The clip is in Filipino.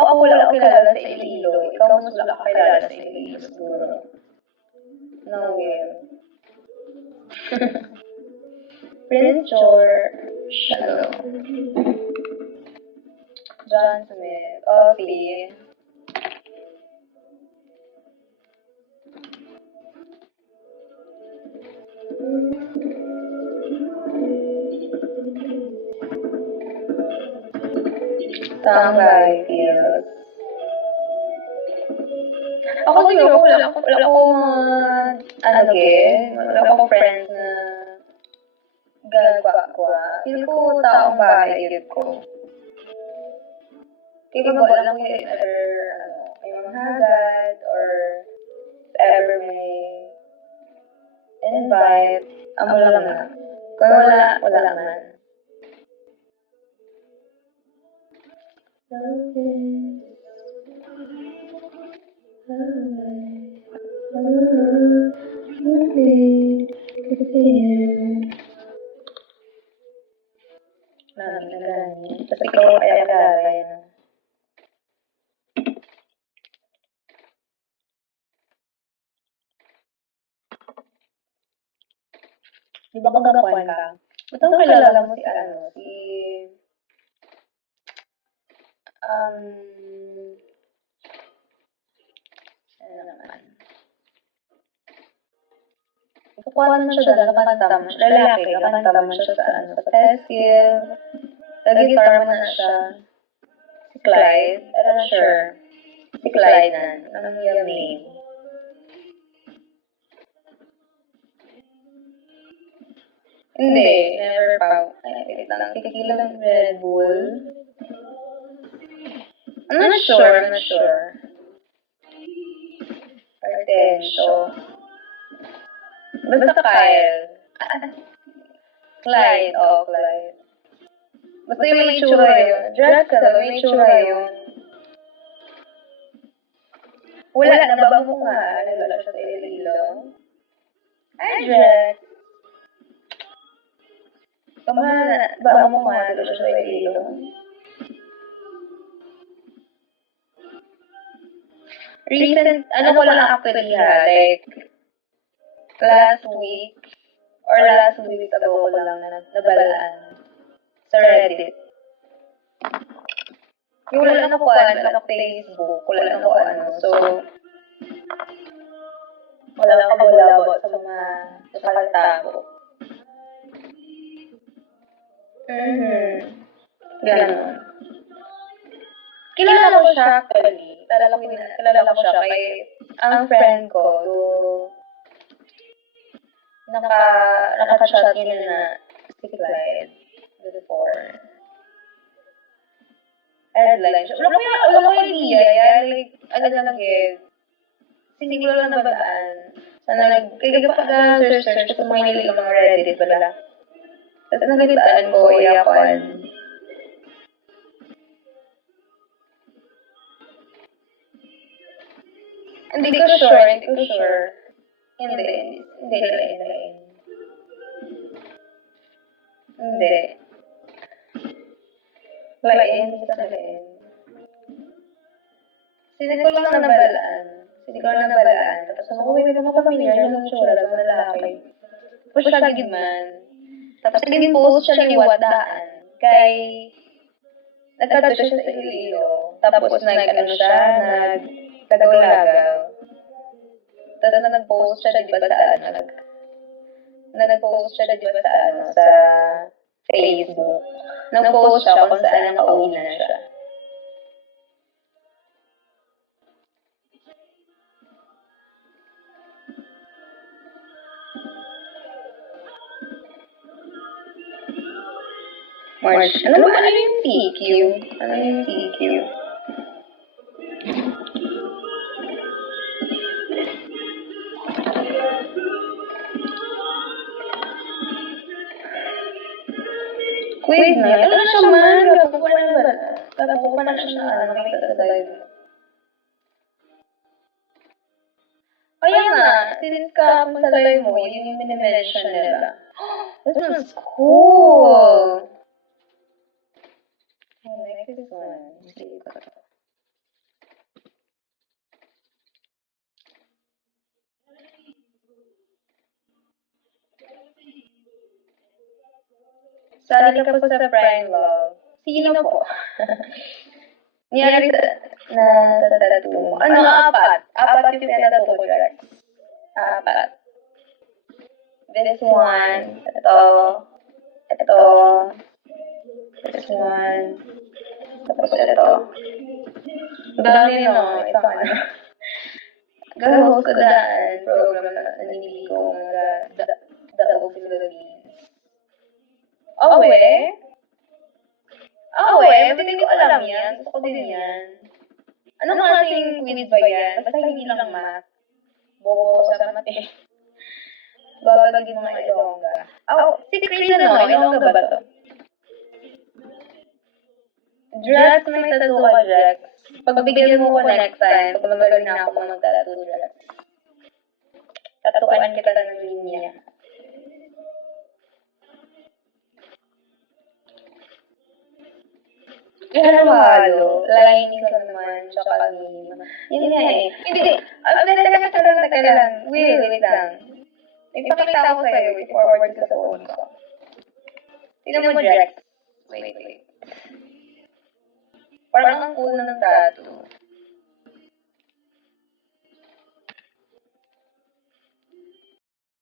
ako wala ako kilala sa Iloilo. Ikaw mas wala ka kilala sa Iloilo siguro. No, Will. Prince George. Shalom. John Smith. Okay. Tambay, Phil. Ako siguro, wala akong wala akong friends na galwa-gwa. Feel ko taong bahay yun ko. Kaya ba lang ko yung may mga hagad or ever may invite, amo lang na. Kung wala man. Tapos ikaw ay akala yan. Di ba kagakuan ka? Ba't ang kilala mo si ano naman? Kukuha naman siya doon, kakanta mo siya. Lalaki, kakanta mo siya sa Tessil. Nag-guitar mo na siya. Si Clyde, I'm not sure. Si Clyde na, anong yung name? Hindi, never pa. Ay, lang, tikila ng Red Bull. I'm not sure. Artensio. Basta Kyle. Clyde, Clyde. Basta yung may tsura yun. Drag ka lang, may tsura yun. Wala na ba mo nga? Wala siya sa Iloilo? Hi, Drag. Ba mo nga? Wala siya sa Iloilo? Recent, ko lang actually ha, like, last week ago ko lang nabalaan sa Reddit. Yung wala lang ako Facebook, wala lang ako so, wala lang kabulabo sa mga nakaltago. Ganon. Kilala ko siya actually. Kilala ko siya kay ang friend ko naka-chat niya na si Clyde before. Headline siya. Wala ko idea. Like, lang yun. Siniglo lang na bagaan. Kaya sa mga nililang mga Reddit pala. Tapos nagalitaan ko, iyakuan. Hindi ko sure. Hindi. Lain, sa lain. Sini ko lang nabalaan. Tapos nakuha na mapapamilyar ng tsura ng lalaki. Tapos siya gid man. Tapos naging post siya liwadaan. Kay nagkatato siya sa Iloilo. Tapos naglagaw-lagaw. Tapos nag-post siya sa Facebook. Nag-post siya kung saan nakauwi na siya. March. Ano yung CQ? Quiz na. Ano siya man? Kapukuha na siya nakita sa live. Kaya nga, since ka sa live mo, yun yung minimension nila. This one's cool! Next one. Sali ka po sa Prime Love. Sino po? Niyari sa tattoo mo. Ano, apat? Apat yung pinatattoo ko, Jax. Apat. This one. Ito. This one. Tapos ito. Dami no, isang ano. Gahos ko daan. Program na nanili ko daog Philippines. Hindi ko alam yan. Gusto ko din yan. Ano klaseng quiz ba yan? Basta hindi lang math. Buko ko sa math eh. Babagin mga Ilongga. Si Chris ano? Ilongga ba to? Drax, may tattoo ka, Drax. Pagbigyan mo ko next time, pag magaling na ako magtattoo, Drax. Tatuan kita ng linya. Halo-halo. Lining ka naman, tsaka meme. Yun nga eh. Hindi. Teka lang. Wait lang. Ipakita ko sa'yo. I-forward ko sa phone ko. Tignan mo, Jax. Wait. Parang ang cool ng tattoo.